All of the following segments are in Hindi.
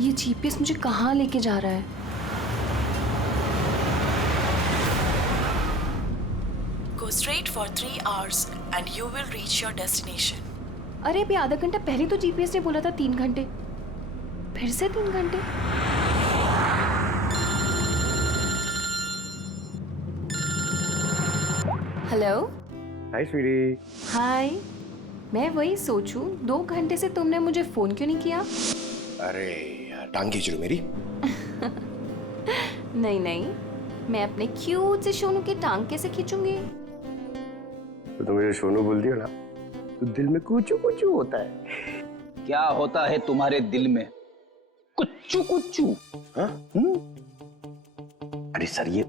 ये जीपीएस मुझे कहाँ लेके जा रहा है? Go straight for 3 hours and you will reach your destination. अरे अभी आधा घंटा पहले तो जीपीएस ने बोला था 3 घंटे, फिर से 3 घंटे। हेलो। हाय स्वीटी। हाय। मैं वही सोचूं 2 घंटे से तुमने मुझे फोन क्यों नहीं किया? अरे यार टांग खींच रही हो मेरी। नहीं नहीं, मैं अपने क्यूट से सोनू की टांग कैसे खींचूंगी? तो तुम मुझे सोनू बोल दियो ना तो दिल में कुचू कुचू होता है। क्या होता है तुम्हारे दिल में? कुच्चू कुच्चू। हाँ? अरे सर ये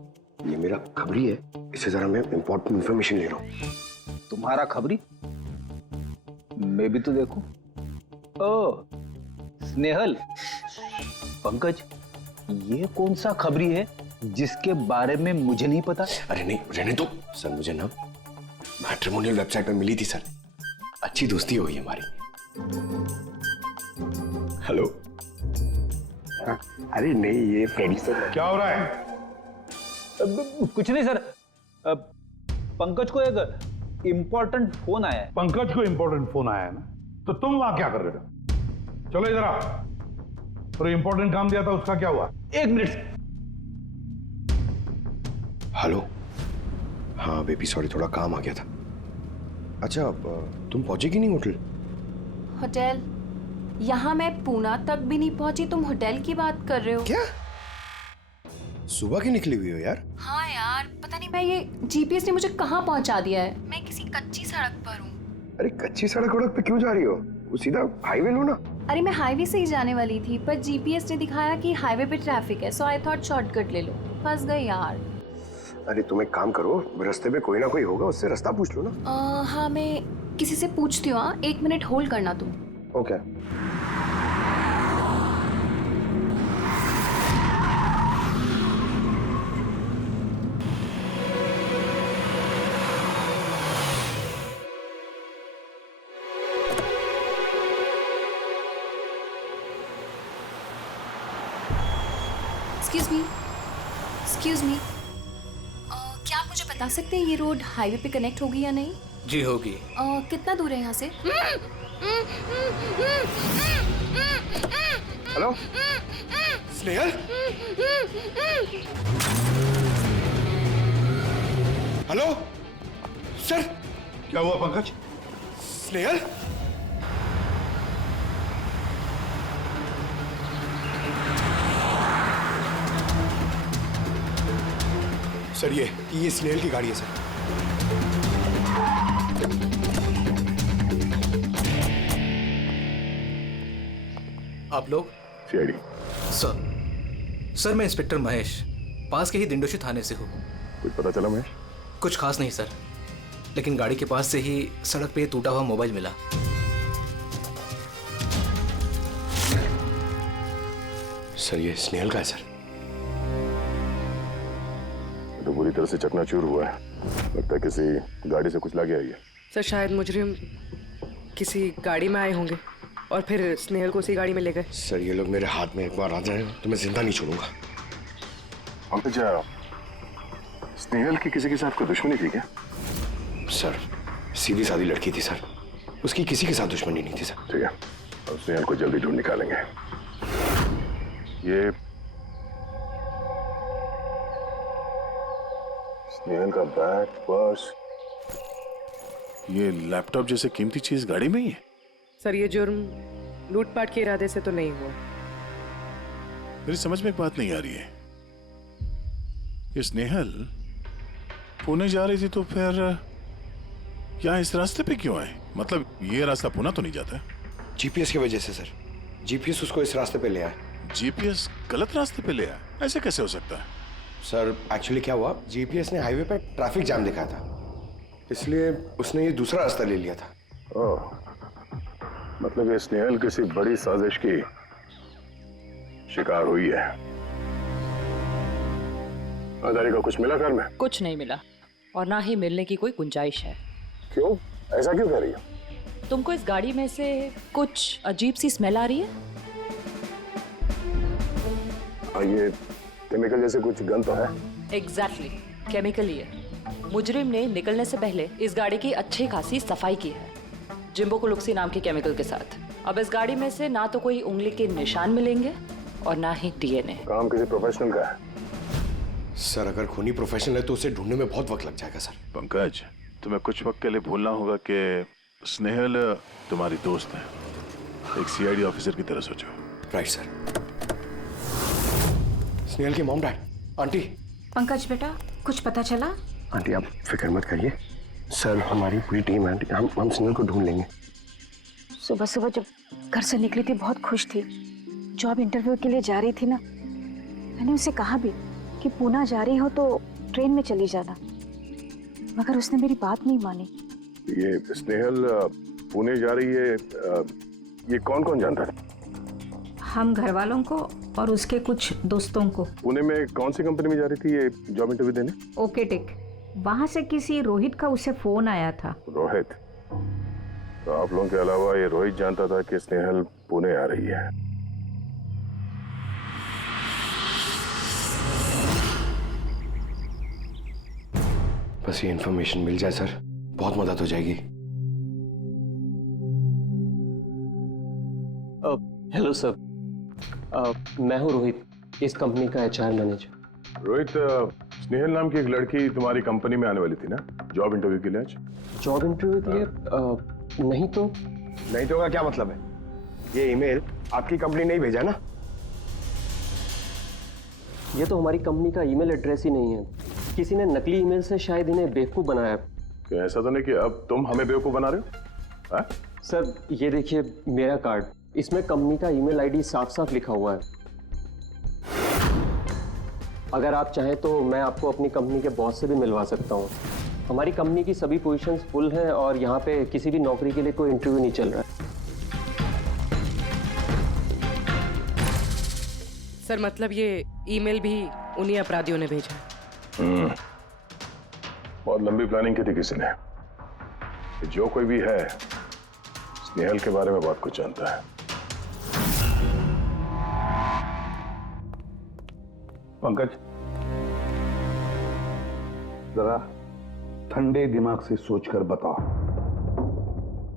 मेरा खबरी है, इससे जरा मैं इंपॉर्टेंट इंफॉर्मेशन ले रहा हूँ। तुम्हारा खबरी? मैं भी तो देखूं। ओ स्नेहल, पंकज, ये कौन सा खबरी है जिसके बारे में मुझे नहीं पता? अरे नहीं रहने दो सर, मुझे ना मैट्रिमोनियल वेबसाइट पे मिली थी सर, अच्छी दोस्ती हो गई हमारी। हेलो। हाँ, अरे नहीं ये फ्रेडी सर। क्या हो रहा है? कुछ नहीं सर, पंकज को एक इम्पोर्टेंट फोन आया है। पंकज को इंपॉर्टेंट फोन आया है ना, तो तुम वहां क्या कर रहे थे? चलो इधर आओ। और इंपॉर्टेंट काम दिया था उसका क्या हुआ? 1 मिनट। हेलो। हाँ बेबी सॉरी, थोड़ा काम आ गया था। अच्छा तुम पहुंचे कि नहीं होटल? होटल? यहाँ मैं पूना तक भी नहीं पहुंची, तुम होटल की बात कर रहे हो? क्या सुबह की निकली हुई हो यार? हाँ यार, पता नहीं मैं ये जीपीएस ने मुझे कहाँ पहुंचा दिया है। मैं किसी कच्ची सड़क पर हूँ। अरे कच्ची सड़क पे क्यों जा रही हो? वो सीधा हाईवे लो ना। अरे मैं हाईवे से ही जाने वाली थी, पर जीपीएस ने दिखाया कि हाईवे पे ट्रैफिक है, सो आई थॉट शॉर्टकट ले लो। फंस गई यार। अरे तुम एक काम करो, रास्ते में कोई ना कोई होगा, उससे रास्ता पूछ लो ना। हाँ मैं किसी से पूछती हूँ। 1 मिनट होल्ड करना तुम। ओके। एक्सक्यूज मी, क्या आप मुझे बता सकते हैं ये रोड हाईवे पे कनेक्ट होगी या नहीं? जी होगी। कितना दूर है यहाँ से? हेलो स्नेहल। Hello sir. क्या हुआ पंकज? स्नेहल। सर ये स्नेहल की गाड़ी है सर। आप लोग? सीआईडी। सर मैं इंस्पेक्टर महेश, पास के ही दिंडोशी थाने से हूँ। कुछ पता चला महेश? कुछ खास नहीं सर, लेकिन गाड़ी के पास से ही सड़क पे टूटा हुआ मोबाइल मिला। सर ये स्नेहल का है सर। तो पूरी तरह से चकनाचूर हुआ है, लगता है किसी गाड़ी से कुछ लग गया है। सर शायद मुजरिम किसी गाड़ी में आए होंगे और फिर स्नेहल को उसी गाड़ी में ले गए। सर ये लोग मेरे हाथ में एक बार आ जाए तो मैं जिंदा नहीं छोड़ूंगा। पंकज, स्नेहल की किसी के साथ कोई दुश्मनी थी क्या? सर सीधी सादी लड़की थी सर, उसकी किसी के साथ दुश्मनी नहीं थी सर। ठीक है, अब स्नेहल को जल्दी ढूंढ निकालेंगे। ये स्नेहल का बैग, पर्स, ये लैपटॉप जैसे कीमती चीज गाड़ी में ही है। सर ये जुर्म लूटपाट के इरादे से तो नहीं हुआ। मेरी समझ में एक बात नहीं आ रही है, ये स्नेहल पुणे जा रही थी तो फिर यहाँ इस रास्ते पे क्यों आए? मतलब ये रास्ता पुणे तो नहीं जाता? जीपीएस की वजह से सर, जीपीएस उसको इस रास्ते पे ले आया। जीपीएस गलत रास्ते पे ले आया? ऐसे कैसे हो सकता है? सर एक्चुअली क्या हुआ, जीपीएस ने हाईवे पे ट्रैफिक जाम दिखाया था, इसलिए उसने ये दूसरा रास्ता ले लिया था। ओह, मतलब ये स्नेहल किसी बड़ी साजिश की शिकार हुई है। आधारी का कुछ मिला घर में? कुछ नहीं मिला और ना ही मिलने की कोई गुंजाइश है। क्यों, ऐसा क्यों कह रही हो? तुमको इस गाड़ी में से कुछ अजीब सी स्मेल आ रही है? और ये केमिकल जैसे कुछ गन तो है? एग्जैक्टली केमिकल ही है। मुजरिम ने निकलने से पहले इस गाड़ी की अच्छी खासी सफाई की है जिम्बो कुलुक्सी नाम के केमिकल के साथ। अब इस गाड़ी में से ना तो कोई उंगली के निशान मिलेंगे और ना ही डीएनए। काम किसी प्रोफेशनल का है सर। अगर खूनी प्रोफेशनल है तो उसे ढूंढने में बहुत वक्त लग जाएगा सर। पंकज, तुम्हें कुछ वक्त के लिए भूलना होगा कि स्नेहल तुम्हारी दोस्त है। एक सीआईडी ऑफिसर की तरह सोचो। Right sir. स्नेहल की मॉम डैड, आंटी। पंकज बेटा, कुछ पता चला? आंटी आप फिक्र मत करिए सर, हमारी पूरी टीम है आंटी, हम स्नेहल को ढूंढ लेंगे। सुबह सुबह जब घर से निकली थी बहुत खुश थी। जॉब इंटरव्यू के लिए जा रही थी ना, मैंने उसे कहा भी कि पूना जा रही हो तो ट्रेन में चली जाना, मगर उसने मेरी बात नहीं मानी। ये स्नेहल पुणे जा रही है, ये कौन कौन जानता है? हम घर वालों को और उसके कुछ दोस्तों को। पुणे में कौन सी कंपनी में जा रही थी ये जॉब इंटरव्यू देने? ओके टिक। वहाँ से किसी रोहित का उसे फोन आया था। रोहित? तो आप लोगों के अलावा ये रोहित जानता था कि स्नेहल पुणे आ रही है। बस ये इन्फॉर्मेशन मिल जाए सर, बहुत मदद हो जाएगी। हेलो सर, मैं हूँ रोहित, इस कंपनी का एचआर मैनेजर। रोहित, स्नेहल नाम की एक लड़की तुम्हारी कंपनी में आने वाली थी ना जॉब इंटरव्यू के लिए आज? जॉब इंटरव्यू के लिए? नहीं तो। नहीं तो का क्या मतलब है? ये ईमेल आपकी कंपनी ने ही भेजा ना? ये तो हमारी कंपनी का ईमेल एड्रेस ही नहीं है, किसी ने नकली ईमेल से शायद इन्हें बेवकूफ़ बनाया। क्या ऐसा तो नहीं कि अब तुम हमें बेवकूफ़ बना रहे हो? हाँ? सर ये देखिए मेरा कार्ड, इसमें कंपनी का ईमेल आईडी साफ साफ लिखा हुआ है। अगर आप चाहें तो मैं आपको अपनी कंपनी के बॉस से भी मिलवा सकता हूँ। हमारी कंपनी की सभी पोजीशंस फुल हैं और यहाँ पे किसी भी नौकरी के लिए कोई इंटरव्यू नहीं चल रहा है। सर मतलब ये ईमेल भी उन्हीं अपराधियों ने भेजा है। बहुत लंबी प्लानिंग की थी किसी ने। कि जो कोई भी है स्नेहल के बारे में बहुत कुछ जानता है। पंकज, जरा ठंडे दिमाग से सोचकर बताओ,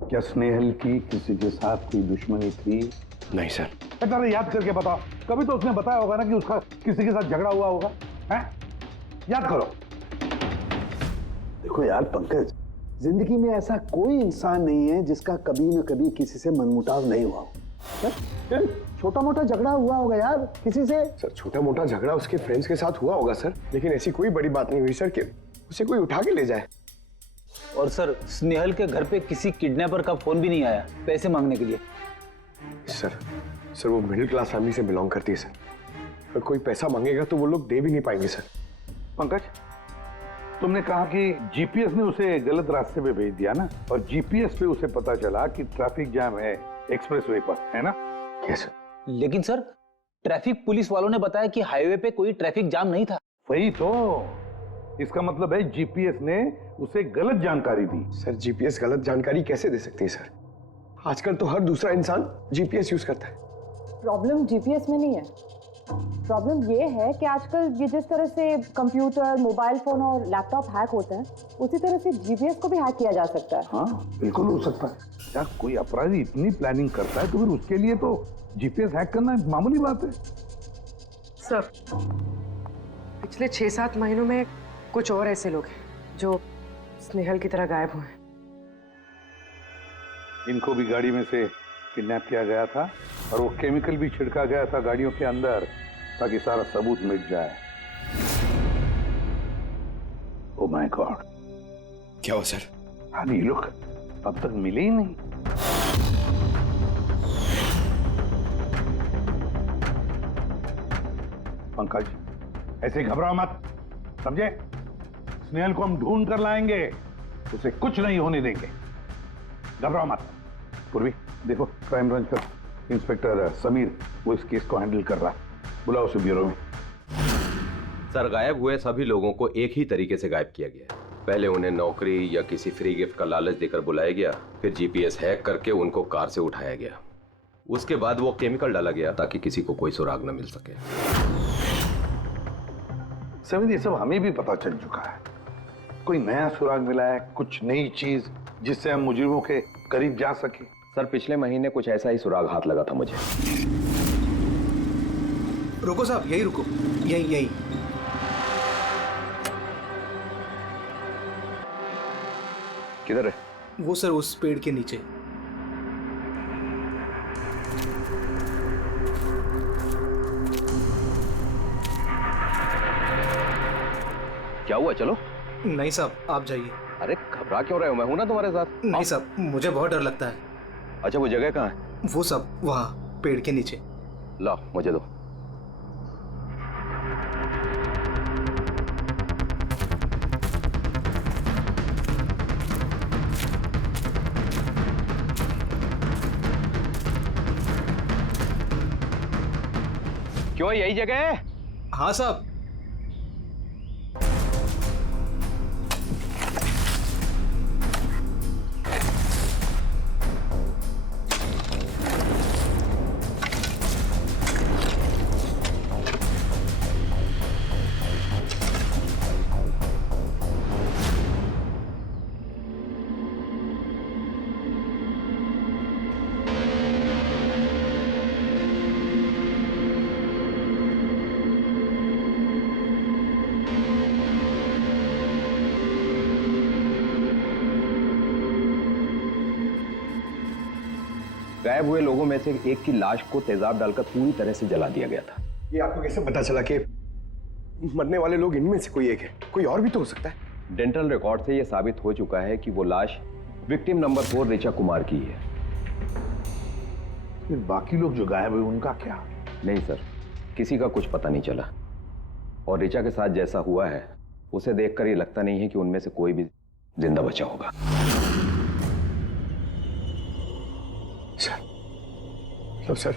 क्या स्नेहल की किसी के साथ कोई दुश्मनी थी? नहीं सर। जरा याद करके बताओ, कभी तो उसने बताया होगा ना कि उसका किसी के साथ झगड़ा हुआ होगा, हैं? याद करो। देखो यार पंकज, जिंदगी में ऐसा कोई इंसान नहीं है जिसका कभी न कभी किसी से मनमुटाव नहीं हुआ हो। छोटा मोटा झगड़ा हुआ होगा यार किसी से। सर छोटा मोटा झगड़ा उसके फ्रेंड्स के साथ हुआ होगा सर, लेकिन ऐसी कोई बड़ी बात नहीं हुई सर कि उसे कोई उठा के ले जाए। और सर स्नेहल के घर पे किसी किडनैपर का फोन भी नहीं आया पैसे मांगने के लिए। सर वो मिडिल क्लास फैमिली से बिलोंग करती है सर, अगर कोई पैसा मांगेगा तो वो लोग दे भी नहीं पाएंगे सर। पंकज, तुमने कहा कि जीपीएस ने उसे गलत रास्ते पे भेज दिया ना, और जीपीएस पे उसे पता चला कि ट्रैफिक जाम है एक्सप्रेसवे पर, है ना? Yes sir. लेकिन सर ट्रैफिक पुलिस वालों ने बताया कि हाईवे पे कोई ट्रैफिक जाम नहीं था। वही तो, इसका मतलब है जीपीएस ने उसे गलत जानकारी दी। सर जीपीएस गलत जानकारी कैसे दे सकती है सर? आजकल तो हर दूसरा इंसान जीपीएस यूज करता है। प्रॉब्लम जीपीएस में नहीं है, प्रॉब्लम ये है कि आजकल ये जिस तरह से कंप्यूटर, मोबाइल फोन और लैपटॉप हैक होते हैं, उसी तरह से जीपीएस को भी हैक किया जा सकता है। हाँ बिल्कुल हो सकता है। क्या कोई अपराधी इतनी प्लानिंग करता है तो फिर उसके लिए तो जीपीएस हैक करना एक मामूली बात है। सर पिछले 6-7 महीनों में कुछ और ऐसे लोग हैं जो स्नेहल की तरह गायब हुए हैं। इनको भी गाड़ी में से किडनैप किया गया था और वो केमिकल भी छिड़का गया था गाड़ियों के अंदर ताकि सारा सबूत मिट जाए। ओह माय गॉड, क्या हुआ सर? अरे ये लोग अब तक मिले ही नहीं। पंकज ऐसे घबराओ मत, समझे? स्नेहल को हम ढूंढ कर लाएंगे, उसे कुछ नहीं होने देंगे, घबराओ मत। पूर्वी देखो, क्राइम ब्रांच का इंस्पेक्टर समीर वो इस केस को हैंडल कर रहा है, बुलाओ उसे ब्यूरो में। सर गायब हुए सभी लोगों को एक ही तरीके से गायब किया गया। पहले उन्हें नौकरी या किसी फ्री गिफ्ट का लालच देकर बुलाया गया, फिर जीपीएस हैक करके उनको कार से उठाया गया। उसके बाद वो केमिकल डाला गया ताकि किसी को कोई सुराग न मिल सके। समीर, ये सब हमें भी पता चल चुका है। कोई नया सुराग मिला है, कुछ नई चीज जिससे हम मुजरिमों के करीब जा सके। सर, पिछले महीने कुछ ऐसा ही सुराग हाथ लगा था मुझे। रुको साहब, यही रुको, यही यही। किधर है? वो सर उस पेड़ के नीचे। क्या हुआ? चलो। नहीं साहब, आप जाइए। अरे घबरा क्यों रहे हो? मैं हूं ना तुम्हारे साथ। नहीं साहब, मुझे बहुत डर लगता है। अच्छा, वो जगह कहाँ है? वो सब वहाँ पेड़ के नीचे। लाओ, मुझे दो। क्यों, यही जगह है? हाँ साहब। गायब हुए लोगों में से एक की लाश को तेजाब डालकर पूरी तरह से जला दिया गया था। ये आपको कैसे पता चला कि मरने वाले लोग इनमें से कोई एक है? कोई और भी तो हो सकता है। डेंटल रिकॉर्ड से यह साबित हो चुका है कि वो लाश विक्टिम नंबर 4 ऋचा कुमार की है। फिर बाकी लोग जो गायब हुए उनका क्या? नहीं सर, किसी का कुछ पता नहीं चला। और ऋचा के साथ जैसा हुआ है उसे देखकर ये लगता नहीं है कि उनमें से कोई भी जिंदा बचा होगा। सर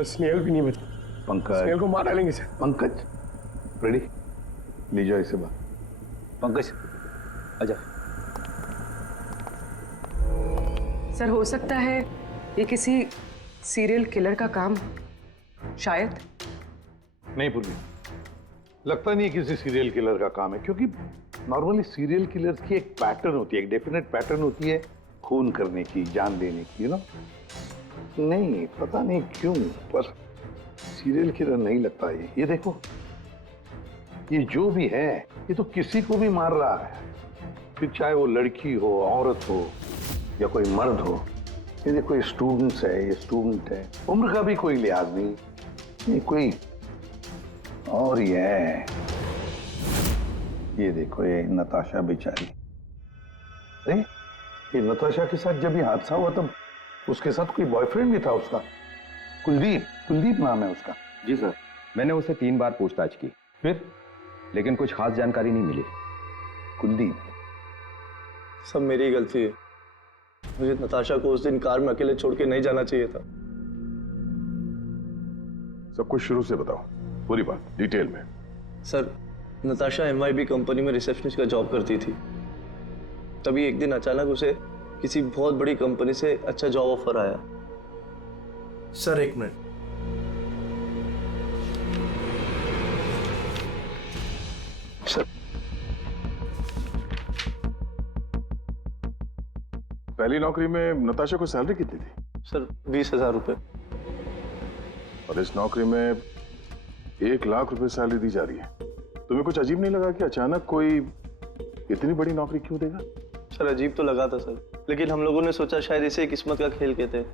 स्नेहल भी नहीं बचा। पंकज, स्नेहल को मार डालेंगे सर। पंकज, रेडी? ले जाओ इसे बाहर। पंकज, आजा। सर हो सकता है ये किसी सीरियल किलर का काम, शायद। नहीं पूर्वी, लगता नहीं है किसी सीरियल किलर का काम है, क्योंकि नॉर्मली सीरियल किलर्स की एक पैटर्न होती है, एक डेफिनेट पैटर्न होती है खून करने की, जान देने की, ना। नहीं, पता नहीं क्यों, पर सीरियल किलर नहीं लगता ये देखो, ये जो भी है ये तो किसी को भी मार रहा है, फिर चाहे वो लड़की हो, औरत हो या कोई मर्द हो। ये देखो, ये स्टूडेंट्स है, ये स्टूडेंट है, उम्र का भी कोई लिहाज नहीं, ये कोई और ही है। ये देखो, ये नताशा बेचारी। अरे ये नताशा के साथ जब ये हादसा हुआ तब उसके साथ कोई बॉयफ्रेंड भी था उसका, कुलदीप नाम है उसका। जी सर, मैंने उससे 3 बार पूछताछ की, फिर लेकिन कुछ खास जानकारी नहीं मिली। कुलदीप? सब मेरी गलती है, मुझे नताशा को उस दिन कार में अकेले छोड़ के नहीं जाना चाहिए था। सब कुछ शुरू से बताओ, पूरी बात डिटेल में। सर, नताशा MYB कंपनी में रिसेप्शनिस्ट का जॉब करती थी। तभी एक दिन अचानक उसे किसी बहुत बड़ी कंपनी से अच्छा जॉब ऑफर आया। सर एक मिनट। सर, पहली नौकरी में नताशा को सैलरी कितनी थी? सर 20,000 रुपए। और इस नौकरी में 1 लाख रुपए सैलरी दी जा रही है। तुम्हें कुछ अजीब नहीं लगा कि अचानक कोई इतनी बड़ी नौकरी क्यों देगा? सर अजीब तो लगा था सर, लेकिन हम लोगों ने सोचा शायद इसे किस्मत का खेल कहते हैं,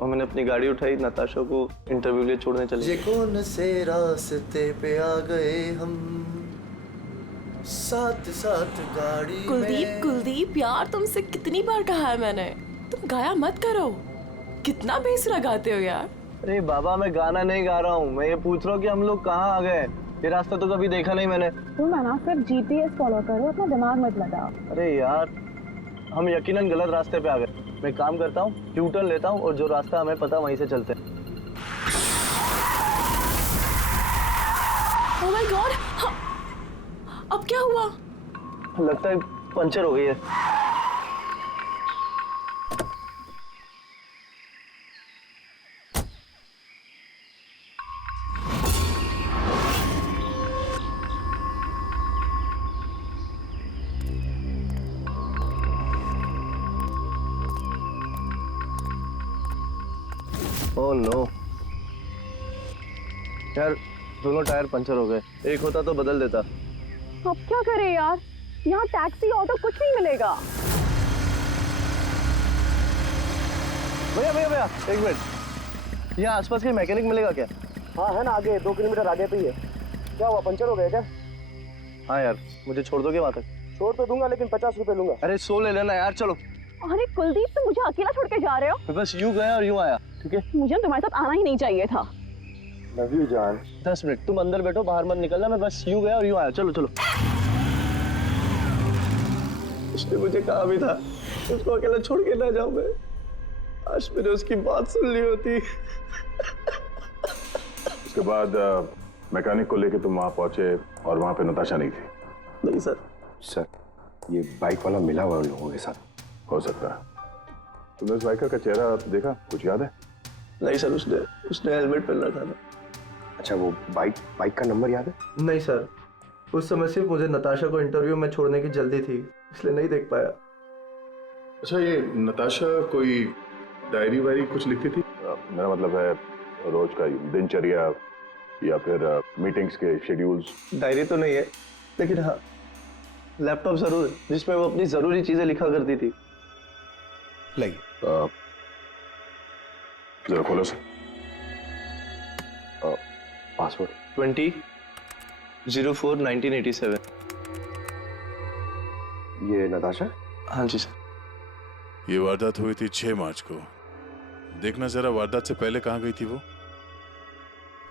और मैंने अपनी गाड़ी उठाई, नताशा को इंटरव्यू लिए छोड़ने चले। ये कौन से रास्ते पे आ गए हम, साथ साथ गाड़ी। कुलदीप यार, तुमसे कितनी बार कहा है मैंने, तुम गाया मत करो। कितना बेसुरा गाते हो यार। अरे बाबा, मैं गाना नहीं गा रहा हूँ, मैं ये पूछ रहा हूँ कि हम लोग कहाँ आ गए। ये रास्ता तो कभी देखा नहीं मैंने। तुम है ना सिर्फ GPS फॉलो करो, अपना दिमाग मत लगाओ। अरे यार, हम यकीनन गलत रास्ते पे आ गए। मैं काम करता हूँ, U-turn लेता हूँ और जो रास्ता हमें पता वहीं से चलते हैं। Oh my God! अब क्या हुआ? लगता है पंचर हो गई है। ओह नो यार, दोनों टायर पंचर हो गए। एक होता तो बदल देता। अब क्या करें यार, यहाँ टैक्सी ऑटो कुछ नहीं मिलेगा। भैया भैया भैया, एक मिनट, यहाँ आसपास कोई मैकेनिक मिलेगा क्या? हाँ है ना, आगे 2 किलोमीटर आगे पे ही है। क्या हुआ, पंचर हो गया क्या? हाँ यार, मुझे छोड़ दोगे वहाँ तक? छोड़ तो दूंगा, लेकिन 50 रुपए लूंगा। अरे 100 ले लेना यार, चलो। अरे कुलदीप, तुम मुझे अकेला छोड़ के जा रहे हो? मैं बस यूं गया और यूं आया, ठीक है? मुझे तुम्हारे साथ आना ही नहीं चाहिए था। लव यू जान। 10 मिनट तुम अंदर बैठो, बाहर मत निकलना। मैं बस यूं गया और यूं आया। चलो चलो। उसने मुझे कहा भी था उसको अकेला छोड़ के ना जाऊं मैं। आज मैंने उसकी बात सुन ली होती। उसके बाद मैकेनिक को लेके तुम वहां पहुंचे और वहां पे नताशा नहीं थी? नहीं सर। सर, ये बाइक वाला मिला हुआ लोगों के साथ। हो सकता है। तुमने उस बाइकर का चेहरा देखा, कुछ याद है? नहीं सर, उसने हेलमेट पहन रखा था। अच्छा, वो बाइक का नंबर याद है? नहीं सर, उस समय सिर्फ मुझे नताशा को इंटरव्यू में छोड़ने की जल्दी थी, इसलिए नहीं देख पाया। अच्छा, ये नताशा कोई डायरी वायरी कुछ लिखती थी? मेरा मतलब है रोज का दिनचर्या या फिर मीटिंग्स के शेड्यूल्स। डायरी तो नहीं है, लेकिन हाँ लैपटॉप जरूर है जिसमें वो अपनी जरूरी चीजें लिखा करती थी। लाइए जरा खोलो सर। पासवर्ड 20/04/1987। ये नताशा? हाँ जी सर। ये वारदात हुई थी 6 मार्च को। देखना जरा वारदात से पहले कहाँ गई थी वो,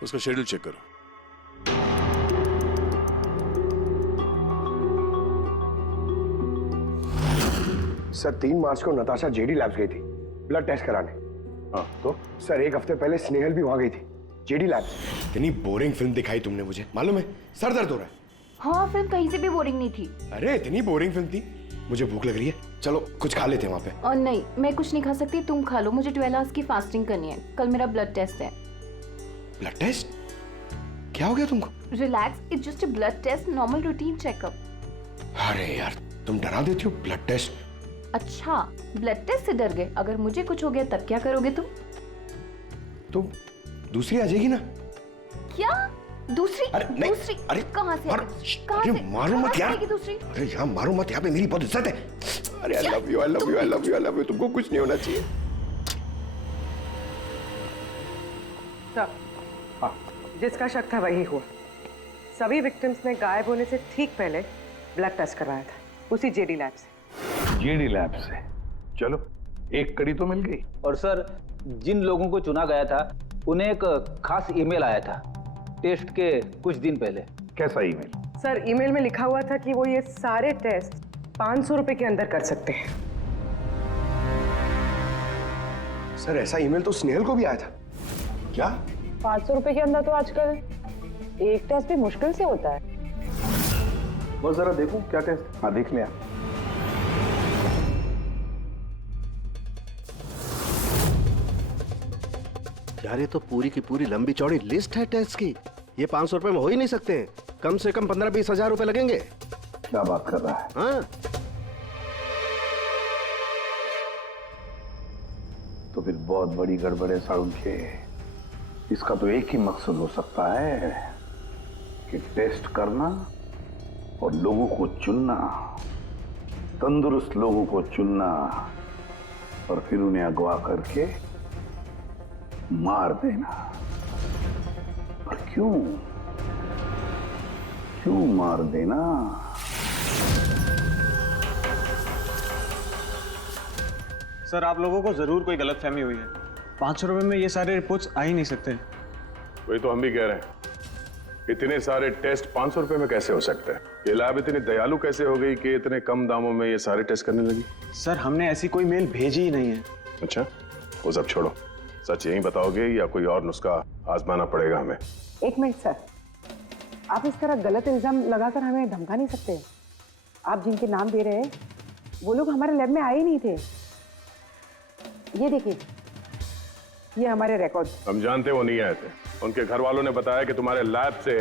उसका शेड्यूल चेक करो। सर 3 मार्च को नताशा जेडी लैब्स गई थी ब्लड टेस्ट कराने। हाँ तो? सर 1 हफ्ते पहले स्नेहल भी वहां गई थी जेडी लैब्स। इतनी बोरिंग फिल्म दिखाई तुमने मुझे, मालूम है? सर दर्द हो रहा है। हाँ, फिल्म कहीं से भी बोरिंग नहीं थी। अरे इतनी बोरिंग फिल्म थी। मुझे भूख लग रही है, चलो कुछ खा लेते हैं वहाँ पे। और नहीं, मैं कुछ नहीं खा सकती, तुम खा लो। मुझे 12 आवर्स की फास्टिंग करनी है। कल मेरा ब्लड टेस्ट है। Blood test? क्या हो गया तुमको? Relax, it's just a blood test, normal routine checkup. अरे यार, तुम डरा देती हो। Blood test? अच्छा, ब्लड टेस्ट से डर गए? अगर मुझे कुछ हो गया तब क्या करोगे तुम? तो दूसरी आ जाएगी ना? क्या दूसरी? अरे नहीं, दूसरी? अरे कहाँ से? अरे मारो मत यार। दूसरी? अरे यहाँ मारो मत, यहाँ पे मेरी बहुत इज्जत है। अरे I love you, I love you, I love you, I love you. तुमको कुछ नहीं होना चाहिए। जिसका शक था वही हुआ। सभी विक्टिम्स ने गायब होने से ठीक पहले ब्लड टेस्ट करवाया था, उसी जेडी लैब से। जेडी लैब से? चलो, एक कड़ी तो मिल गई। और सर, जिन लोगों को चुना गया था उन्हें एक खास ईमेल आया था टेस्ट के कुछ दिन पहले। कैसा ईमेल? सर, ईमेल में लिखा हुआ था कि वो ये सारे टेस्ट 500 रुपए के अंदर कर सकते हैं। सर ऐसा ईमेल तो स्नेहल को भी आया था। क्या? 500 रुपए के अंदर तो आजकल एक टेस्ट भी मुश्किल से होता है। बस जरा देखो क्या टेस्ट। हाँ देख लिया। यार ये तो पूरी की पूरी लंबी चौड़ी लिस्ट है टेस्ट की। ये 500 रुपए में हो ही नहीं सकते। कम से कम 15-20 हजार रुपए लगेंगे। क्या बात कर रहा है? हाँ, तो फिर बहुत बड़ी गड़बड़ है सारुण के। इसका तो एक ही मकसद हो सकता है कि टेस्ट करना और लोगों को चुनना, तंदुरुस्त लोगों को चुनना और फिर उन्हें अगवा करके मार देना। पर क्यों मार देना? सर, आप लोगों को जरूर कोई गलतफहमी हुई है। 500 रुपए में ये सारे रिपोर्ट्स आ ही नहीं सकते। वही तो हम भी कह रहे हैं, इतने सारे टेस्ट 500 रुपए में कैसे हो सकते हैं? ये लैब इतनी दयालु कैसे हो गई कि इतने कम दामों में ये सारे टेस्ट करने लगी? सर, हमने ऐसी कोई मेल भेजी ही नहीं है। अच्छा, वो सब छोड़ो, सच यही बताओगे या कोई और नुस्खा आजमाना पड़ेगा हमें? 1 मिनट सर, आप इस तरह गलत इल्जाम लगाकर हमें धमका नहीं सकते। आप जिनके नाम दे रहे हैं वो लोग हमारे लैब में आए ही नहीं थे। ये देखिए, ये हमारे रिकॉर्ड। हम जानते वो नहीं आए थे। उनके घर वालों ने बताया कि तुम्हारे लैब से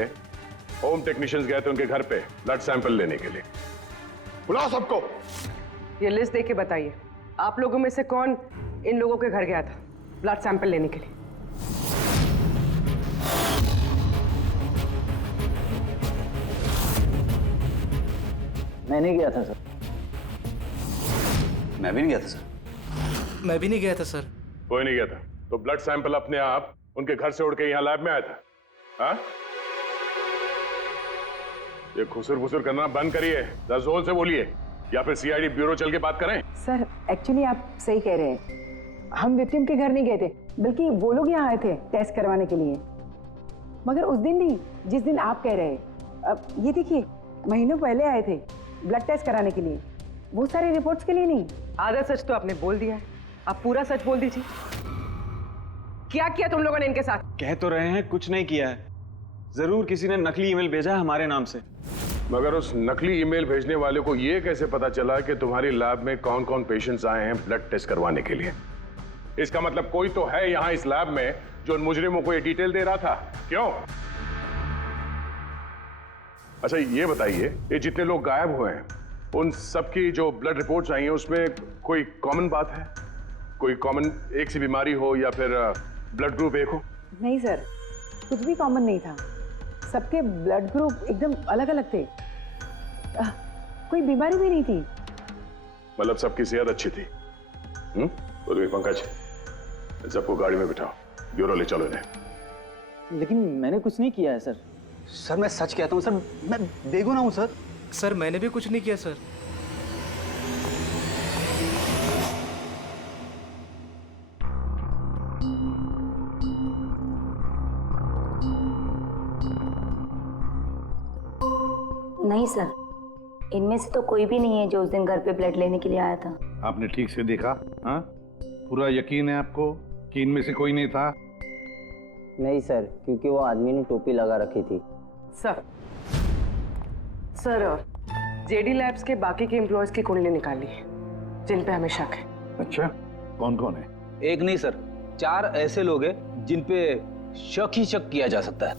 होम टेक्नीशियंस गए थे उनके घर पे ब्लड सैंपल लेने के लिए। बुलाओ सबको। ये लिस्ट देख के बताइए, आप लोगों में से कौन इन लोगों के घर गया था ब्लड सैंपल लेने के लिए? मैं नहीं गया था सर। मैं भी नहीं गया था सर। मैं भी नहीं गया था सर। कोई नहीं गया था तो ब्लड सैंपल अपने आप उनके घर से उड़ के यहाँ लैब में आया था? हाँ? ये खुसुर करना बंद करिए, जोर से बोलिए, या फिर सीआईडी ब्यूरो चल के बात करें। सर एक्चुअली आप सही कह रहे हैं, हम विक्टिम के घर नहीं गए थे, बल्कि वो लोग यहाँ आए थे टेस्ट करवाने के लिए। मगर उस दिन नहीं जिस दिन आप कह रहे हैं। अब ये देखिए, महीनों पहले आए थे ब्लड टेस्ट कराने के लिए, वो सारी रिपोर्ट्स के लिए नहीं। आधा सच तो आपने बोल दिया है, आप पूरा सच बोल दीजिए। क्या किया तुम लोगों ने इनके साथ? कह तो रहे हैं कुछ नहीं किया है, जरूर किसी ने नकली ईमेल भेजा है हमारे नाम से। मगर उस नकली ईमेल भेजने वाले को ये कैसे पता चला कि तुम्हारी लैब में कौन कौन पेशेंट्स आए हैं ब्लड टेस्ट करवाने के लिए? इसका मतलब कोई तो है यहाँ इस लैब में जो उन मुजरिमों को ये डिटेल दे रहा था, क्यों? अच्छा ये बताइए, ये जितने लोग गायब हुए हैं उन सबकी जो ब्लड रिपोर्ट्स आई हैं उसमें कोई कॉमन बात है? कोई कॉमन एक सी बीमारी हो या फिर ब्लड ग्रुप एक हो? नहीं सर, कुछ भी कॉमन नहीं था। सबके ब्लड ग्रुप एकदम अलग अलग थे। कोई बीमारी भी नहीं थी। मतलब सबकी सेहत अच्छी थी? तो पंकज, सबको गाड़ी में बिठाओ, ब्यूरो ले चलो इन्हें। लेकिन मैंने कुछ नहीं किया है सर। सर मैं सच कहता हूँ सर, मैं बेगुनाह हूँ सर। सर मैंने भी कुछ नहीं किया सर। नहीं सर, इनमें से तो कोई भी नहीं है जो उस दिन घर पे ब्लड लेने के लिए आया था। आपने ठीक से देखा? हाँ, पूरा यकीन है आपको कि इनमें से कोई नहीं था? नहीं सर, क्योंकि वो आदमी ने टोपी लगा रखी थी। सर जेडी लैब्स के बाकी के एम्प्लॉयज की कुंडली निकाली है जिन पे हमें शक है। अच्छा, कौन कौन है? एक नहीं सर, 4 ऐसे लोग हैं जिन पे शक ही शक किया जा सकता है।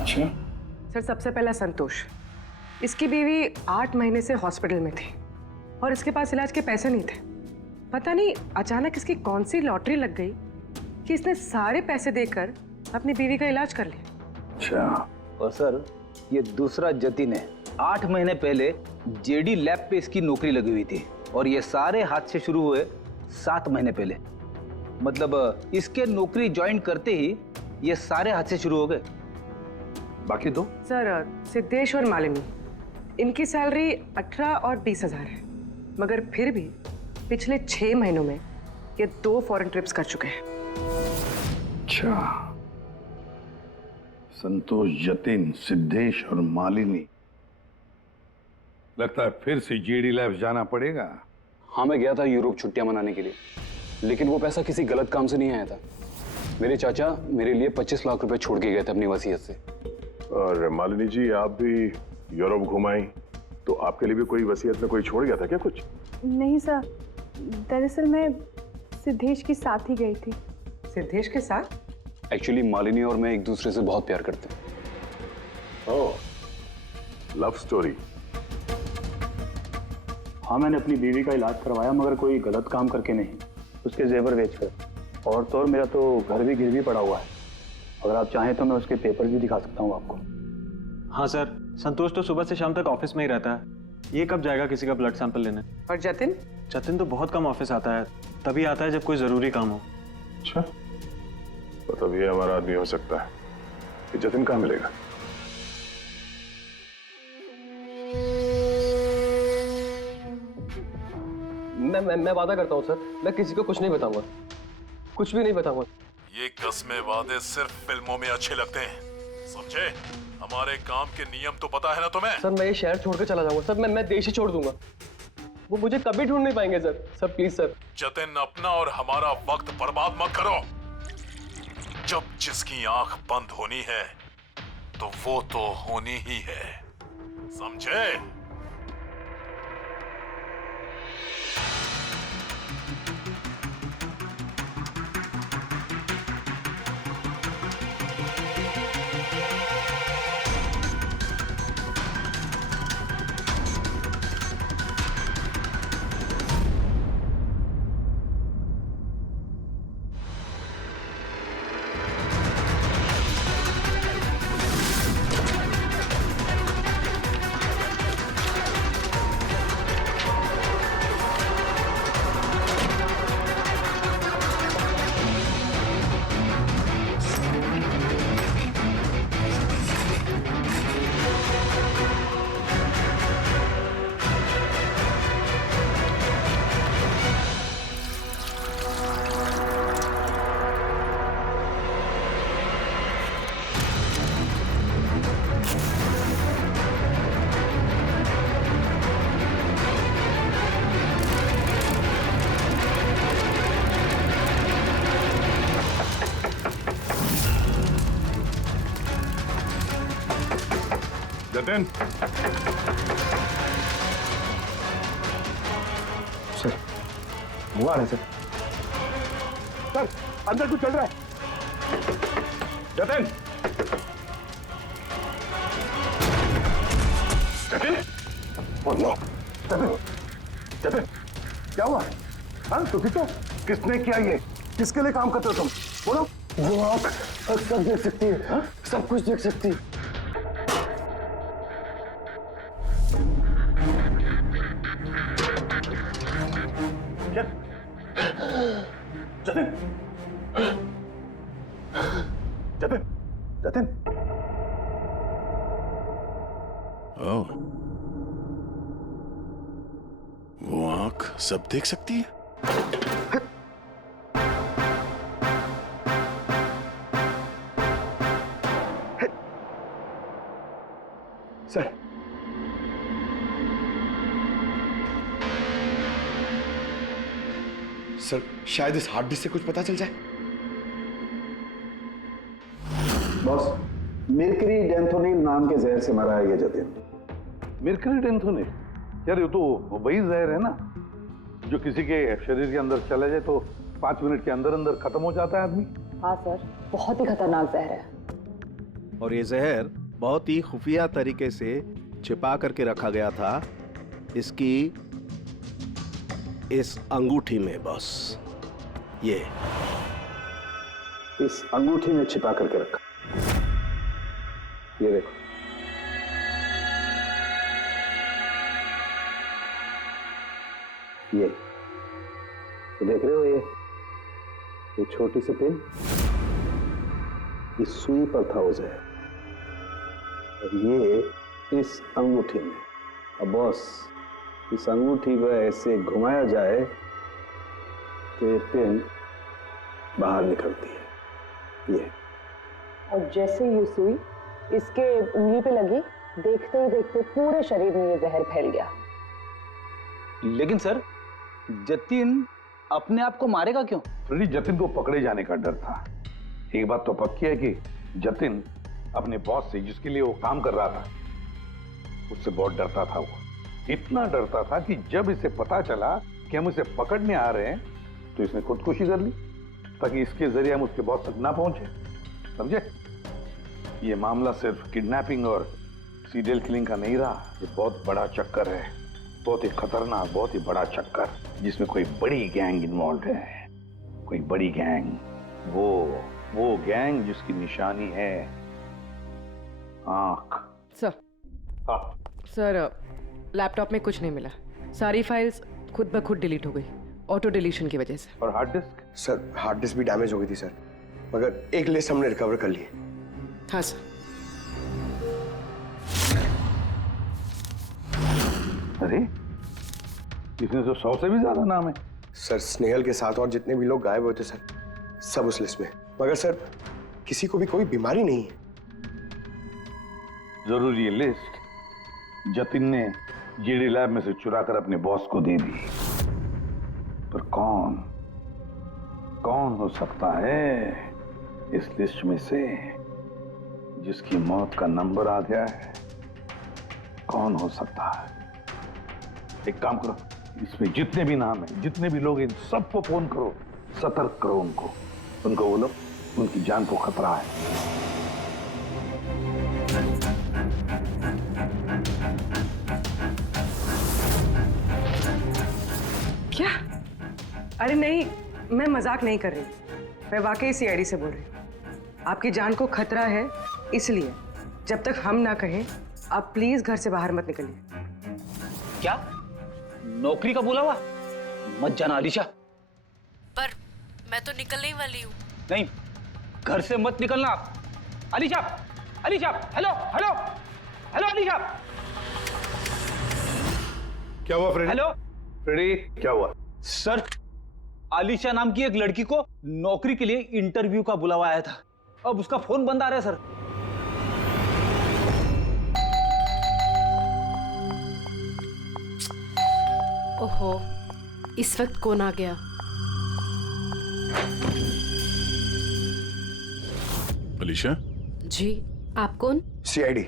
अच्छा सर, सबसे पहला संतोष, इसकी बीवी 8 महीने से हॉस्पिटल में थी और इसके पास इलाज के पैसे नहीं थे। पता नहीं अचानक इसकी कौन सी लॉटरी लग गई कि इसने सारे पैसे देकर अपनी बीवी का इलाज कर लिया। अच्छा। और सर ये दूसरा जतिन है, 8 महीने पहले जेडी लैब पे इसकी नौकरी लगी हुई थी और ये सारे हादसे शुरू हुए 7 महीने पहले। मतलब इसके नौकरी ज्वाइन करते ही ये सारे हादसे शुरू हो गए। बाकी दो? सर सिद्धेश और मालिनी, इनकी सैलरी 18 और 20 हजार है, मगर फिर भी पिछले 6 महीनों में ये 2 फॉरेन ट्रिप्स कर चुके हैं। अच्छा, संतोष, जतिन, सिद्धेश और मालिनी। लगता है फिर से जेडी लैब्स जाना पड़ेगा। हाँ, मैं गया था यूरोप छुट्टियां मनाने के लिए, लेकिन वो पैसा किसी गलत काम से नहीं आया था। मेरे चाचा मेरे लिए 25 लाख रुपए छोड़ के गए थे अपनी वसीयत से। और मालिनी जी, आप भी यूरोप घुमाई तो आपके लिए भी कोई वसीयत में कोई छोड़ गया था क्या कुछ? नहीं सर, दरअसल मैं सिद्धेश के साथ ही गई थी। सिद्धेश के साथ? एक्चुअली मालिनी और मैं एक दूसरे से बहुत प्यार करते हैं। ओह, लव स्टोरी। हाँ, मैंने अपनी बीवी का इलाज करवाया, मगर कोई गलत काम करके नहीं, उसके जेवर बेचकर। और तो और मेरा तो घर भी गिरवी पड़ा हुआ है। अगर आप चाहें तो मैं उसके पेपर भी दिखा सकता हूँ आपको। हाँ सर, संतोष तो सुबह से शाम तक ऑफिस में ही रहता है, ये कब जाएगा किसी का ब्लड सैंपल लेने? और जतिन? जतिन तो बहुत कम ऑफिस आता है, तभी आता है जब कोई जरूरी काम हो। अच्छा, तो तब ये हमारा आदमी हो सकता है। कि जतिन कहाँ मिलेगा? मैं वादा करता हूँ सर, मैं किसी को कुछ नहीं बताऊंगा, कुछ भी नहीं बताऊंगा। ये कस्में वादे सिर्फ फिल्मों में अच्छे लगते हैं, समझे? हमारे काम के नियम तो पता है ना तुम्हें? सर मैं ये शहर छोड़ के चला जाऊंगा सर, मैं देश ही छोड़ दूंगा। वो मुझे कभी ढूंढ नहीं पाएंगे sir. Sir please sir. Jatin, अपना और हमारा वक्त बर्बाद मत करो। जब जिसकी आंख बंद होनी है तो वो तो होनी ही है, समझे? जतिन, सर वो आ रहा है सर। सर अंदर कुछ चल रहा है। Jatin, Jatin, Oh no! जतिन, जतिन, क्या हुआ? हाँ तो ठीक हो? किसने किया ये? किसके लिए काम करते हो तुम? बोलो। वो आँख सब देख सकती है, हाँ? सब कुछ देख सकती है। क्या? जतिन, जतिन, जतिन। ओह, वो आंख सब देख सकती है? सर सर शायद इस हार्ड डिस्क से कुछ पता चल जाए। बॉस, मिर्करी डेंथोनिल नाम के जहर से मरा है ये जतिन। मिर्करी डेंथोनिल? यार ये तो वही जहर है ना जो किसी के शरीर के अंदर चला जाए तो 5 मिनट के अंदर अंदर खत्म हो जाता है आदमी। हाँ सर, बहुत ही खतरनाक जहर है। और ये जहर बहुत ही खुफिया तरीके से छिपा करके रखा गया था इसकी इस अंगूठी में बॉस। ये इस अंगूठी में छिपा करके रखा। ये देखो, ये देख रहे हो? ये छोटी सी पिन, इस सुई पर था वो जहर, और ये इस अंगूठी में। अब बॉस, इस अंगूठी को ऐसे घुमाया जाए तो ये पिन बाहर निकलती है। ये और जैसे ये सुई इसके उंगली पे लगी, देखते ही देखते पूरे शरीर में ये जहर फैल गया। लेकिन सर, जतिन अपने आप को मारेगा क्यों? फ्रेडी, जतिन को पकड़े जाने का डर था। एक बात तो पक्की है कि जतिन अपने बॉस से, जिसके लिए वो काम कर रहा था, उससे बहुत डरता था। वो इतना डरता था कि जब इसे पता चला कि हम इसे पकड़ने आ रहे हैं तो इसने खुदकुशी कर ली ताकि इसके जरिए हम उसके बॉस तक ना पहुंचे। समझे? ये मामला सिर्फ किडनैपिंग और सीरियल किलिंग का नहीं रहा, ये बहुत बड़ा चक्कर है, बहुत ही खतरनाक, बहुत ही बड़ा चक्कर, जिसमें कोई बड़ी गैंग इन्वॉल्व है। कोई बड़ी गैंग, वो गैंग जिसकी निशानी है आंख। सर, हाँ सर लैपटॉप में कुछ नहीं मिला। सारी फाइल्स खुद ब खुद डिलीट हो गई, ऑटो डिलीशन की वजह से। और hard disk? Sir hard disk भी डैमेज हो गई थी सर, मगर एक लिस्ट हमने रिकवर कर ली है। हाँ सर। अरे, इसमें तो 100 से भी ज्यादा नाम है। सर स्नेहल के साथ और जितने भी लोग गायब हुए थे सर, सब उस लिस्ट में। मगर सर किसी को भी कोई बीमारी नहीं है। जरूर ये लिस्ट जतिन ने जीडी लैब में से चुरा कर अपने बॉस को दे दी। पर कौन हो सकता है इस लिस्ट में से जिसकी मौत का नंबर आ गया है? कौन हो सकता है? एक काम करो, इसमें जितने भी नाम हैं, जितने भी लोग, इन सबको फोन करो, सतर्क करो उनको बोलो उनकी जान को खतरा है। क्या? अरे नहीं, मैं मजाक नहीं कर रही, मैं वाकई सीआईडी से बोल रही हूँ। आपकी जान को खतरा है, इसलिए जब तक हम ना कहें आप प्लीज घर से बाहर मत निकलिए। क्या नौकरी का बोला हुआ? मत जाना अलीशा। पर मैं तो निकलने ही वाली हूँ। नहीं, घर से मत निकलना। Alisha, Alisha, hello hello hello Alisha. क्या हुआ फ्रेडी? हेलो फ्रेडी, क्या हुआ? सर, अलीशा नाम की एक लड़की को नौकरी के लिए इंटरव्यू का बुलावा आया था, अब उसका फोन बंद आ रहा है सर। ओहो, इस वक्त कौन आ गया? अलीशा? जी, आप कौन? सीआईडी।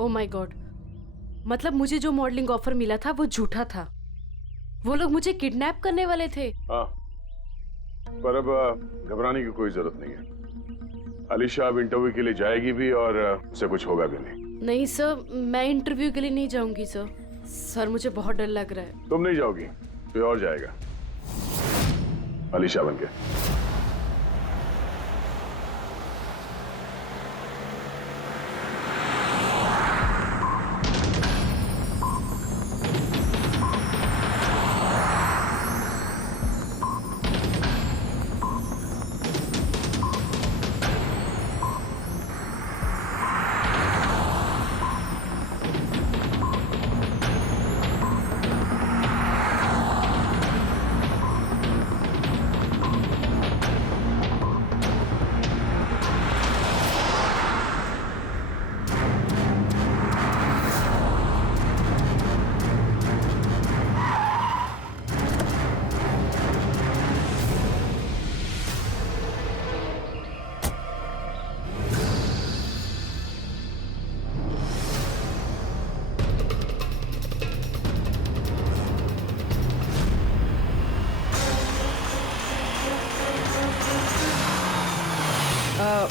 ओह माय गॉड, मतलब मुझे जो मॉडलिंग ऑफर मिला था वो झूठा था। वो लोग मुझे किडनैप करने वाले थे। हाँ, पर अब घबराने की कोई जरूरत नहीं है। अलीशा अब इंटरव्यू के लिए जाएगी भी और उससे कुछ होगा भी नहीं। नहीं सर, मैं इंटरव्यू के लिए नहीं जाऊंगी सर। सर मुझे बहुत डर लग रहा है। तुम नहीं जाओगी, कोई और जाएगा अलीशा बनके।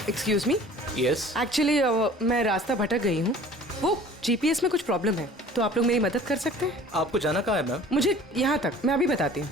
Excuse me. यस। एक्चुअली मैं रास्ता भटक गई हूँ। वो जीपीएस में कुछ प्रॉब्लम है, तो आप लोग मेरी मदद कर सकते हैं? आपको जाना कहाँ है मैम? मुझे यहाँ तक, मैं अभी बताती हूँ।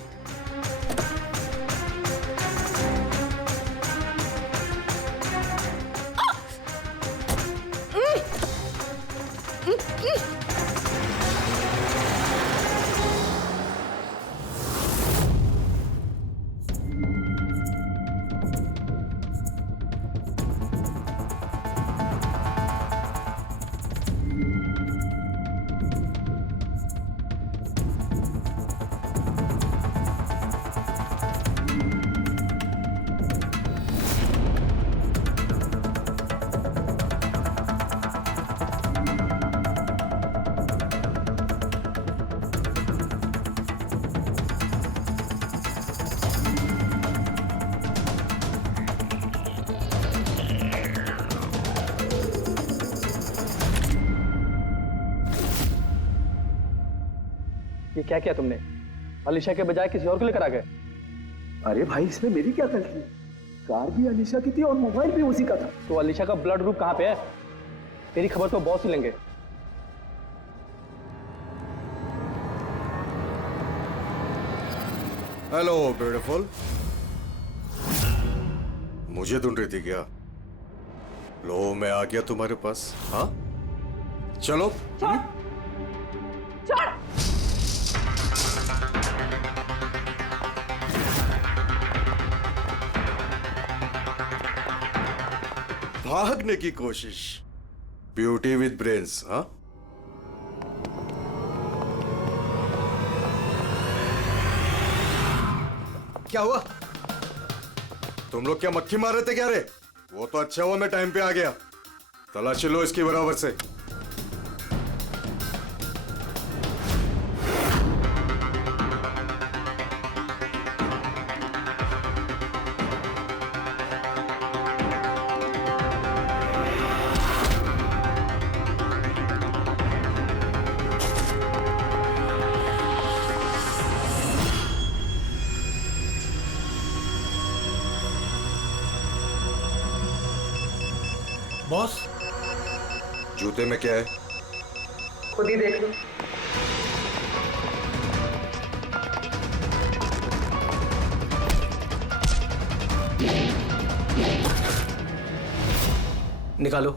ये क्या किया तुमने? अलीशा के बजाय किसी और को लेकर आ गए। अरे भाई, इसमें मेरी क्या गलती? कार भी अलीशा की थी और मोबाइल भी उसी का था। तो अलीशा का ब्लड ग्रुप कहाँ पे है? तेरी खबर तो बॉस ही लेंगे। हेलो ब्यूटीफुल, मुझे ढूंढ रही थी क्या? लो, मैं आ गया तुम्हारे पास। हाँ, चलो। भागने की कोशिश। Beauty with brains. हाँ, क्या हुआ? तुम लोग क्या मक्खी मार रहे थे क्या रे? वो तो अच्छा हुआ मैं टाइम पे आ गया। तलाशी लो इसकी बराबर से। बॉस, जूते में क्या है? खुद ही देख लो। निकालो।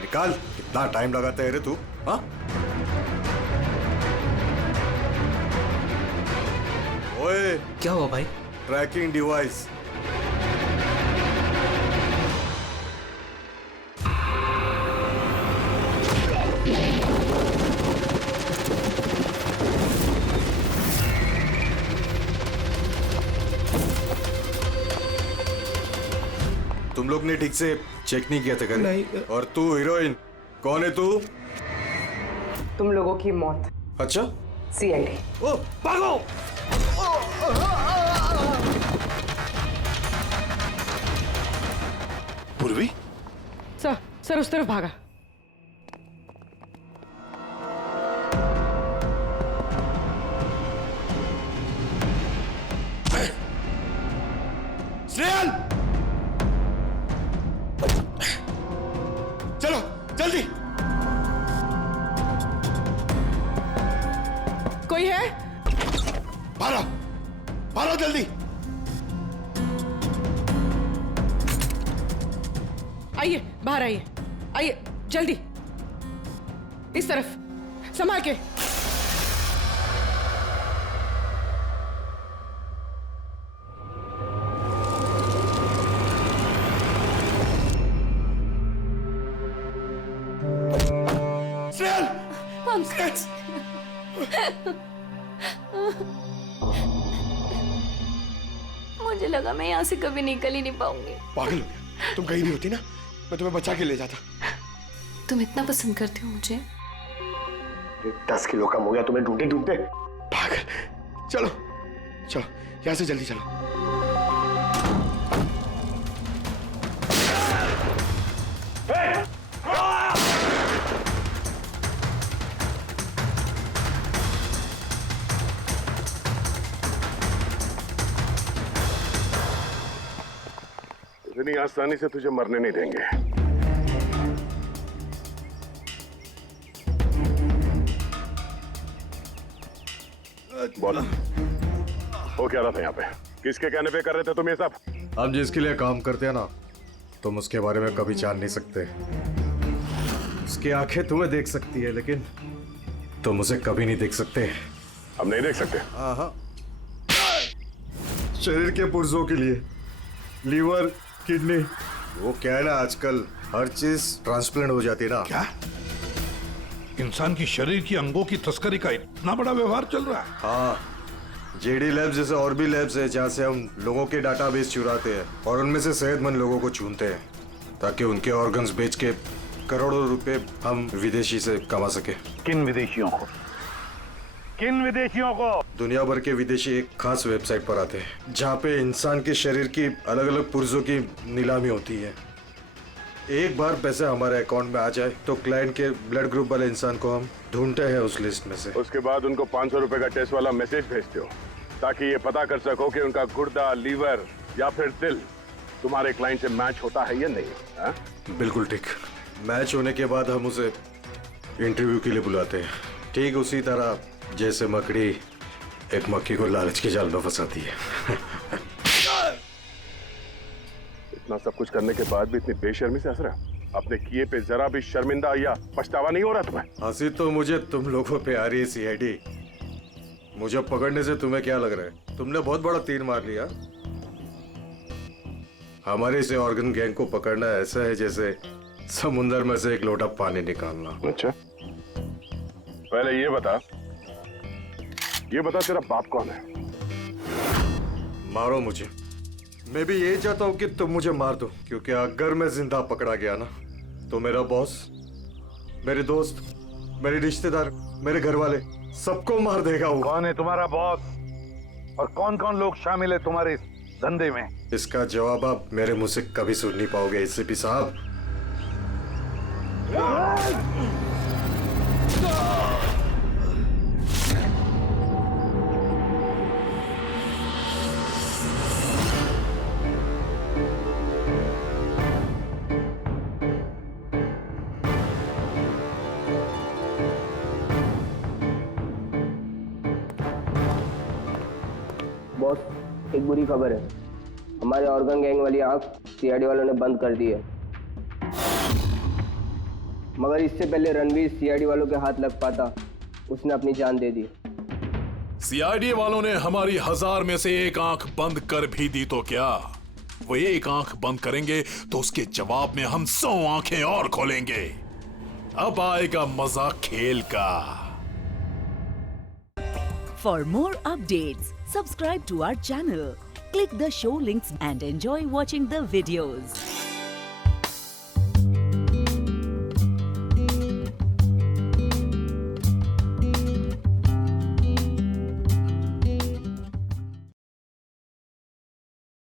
निकाल। कितना टाइम लगाता है रे तू? हाँ, ओए, क्या हुआ भाई? Tracking device. तुम लोग ने ठीक से चेक नहीं किया था घर? नहीं। और तू हीरोइन, कौन है तू? तुम लोगों की मौत। अच्छा, सीआईडी। ओ, भागो! पूर्वी? सर उस तरफ भागा। स्नेहल, चलो जल्दी। कोई है? भारो, भारो जल्दी। आइए बाहर आइए, आइए जल्दी, इस तरफ, संभाल के। पंकज, मुझे लगा मैं यहाँ से कभी निकल ही नहीं पाऊंगी। पागल हो गया, तुम कहीं नहीं होती ना, मैं तुम्हें बचा के ले जाता। तुम इतना पसंद करते हो मुझे? 10 किलो कम हो गया तुम्हें ढूंढते ढूंढते। पागल, चलो चलो यहाँ से जल्दी चलो। इतनी आसानी से तुझे मरने नहीं देंगे। बोलो, वो क्या रहा था यहाँ पे? किसके कहने पे कर रहे थे तुम ये सब? हम जिसके लिए काम करते हैं ना, तुम उसके बारे में कभी जान नहीं सकते। उसकी आंखें तुम्हें देख सकती है, लेकिन तुम उसे कभी नहीं देख सकते। हम नहीं देख सकते? हाँ, शरीर के पुर्जों के लिए लीवर, किडनी, वो क्या है ना, आजकल हर चीज ट्रांसप्लांट हो जाती है ना। क्या इंसान की शरीर की अंगों की तस्करी का इतना बड़ा व्यवहार चल रहा है? हाँ, जेडी लैब्स जैसे और भी लैब्स है जहाँ से हम लोगों के डाटाबेस चुराते हैं और उनमें से सेहतमंद लोगों को चुनते हैं ताकि उनके ऑर्गन्स बेच के करोड़ों रुपए हम विदेशी से कमा सके। किन विदेशियों को? किन विदेशियों को? दुनिया भर के विदेशी एक खास वेबसाइट पर आते हैं जहाँ पे इंसान के शरीर की अलग अलग पुर्जों की नीलामी होती है। एक बार पैसे हमारे अकाउंट में आ जाए तो क्लाइंट के ब्लड ग्रुप वाले इंसान को हम ढूंढते हैं उस लिस्ट में से। उसके बाद उनको 500 रुपए का टेस्ट वाला मैसेज भेजते हो ताकि ये पता कर सको कि उनका गुर्दा, लीवर या फिर दिल तुम्हारे क्लाइंट से मैच होता है या नहीं। हा? बिल्कुल ठीक। मैच होने के बाद हम उसे इंटरव्यू के लिए बुलाते हैं, ठीक उसी तरह जैसे मकड़ी एक मक्खी को लालच के जाल में फंसाती है। इतना सब कुछ करने के बाद भी इतनी बेशर्मी से हंस रहा? अपने किए पे जरा भी शर्मिंदा या पछतावा नहीं हो रहा तुम्हें? हंसी तो मुझे तुम लोगों पे आ रही है सीआईडी। मुझे पकड़ने से तुम्हें क्या लग रहा है? तुमने बहुत बड़ा तीर मार लिया। हमारे से ऑर्गन गैंग को पकड़ना ऐसा है जैसे समुंदर में से एक लोटा पानी निकालना। अच्छा, पहले ये बता तेरा बाप कौन है? मारो मुझे। मैं भी यही चाहता हूँ कि तुम मुझे मार दो, क्योंकि अगर मैं जिंदा पकड़ा गया ना तो मेरा बॉस, मेरे दोस्त, मेरे रिश्तेदार, मेरे घर वाले सबको मार देगा वो। कौन है तुम्हारा बॉस और कौन कौन लोग शामिल है तुम्हारे इस धंधे में? इसका जवाब आप मेरे मुंह से कभी सुन नहीं पाओगे एसीपी साहब। बॉस, एक बुरी खबर है। हमारे ऑर्गन गैंग वाली आंख सीआईडी वालों ने बंद कर दी है। मगर इससे पहले रणवीर सीआईडी वालों के हाथ लग पाता, उसने अपनी जान दे दी। सीआईडी वालों ने हमारी 1000 में से एक आंख बंद कर भी दी तो क्या? वो एक आंख बंद करेंगे तो उसके जवाब में हम 100 आंखें और खोलेंगे। अब आएगा मजा खेल का। For more updates, subscribe to our channel, click the show links and enjoy watching the videos.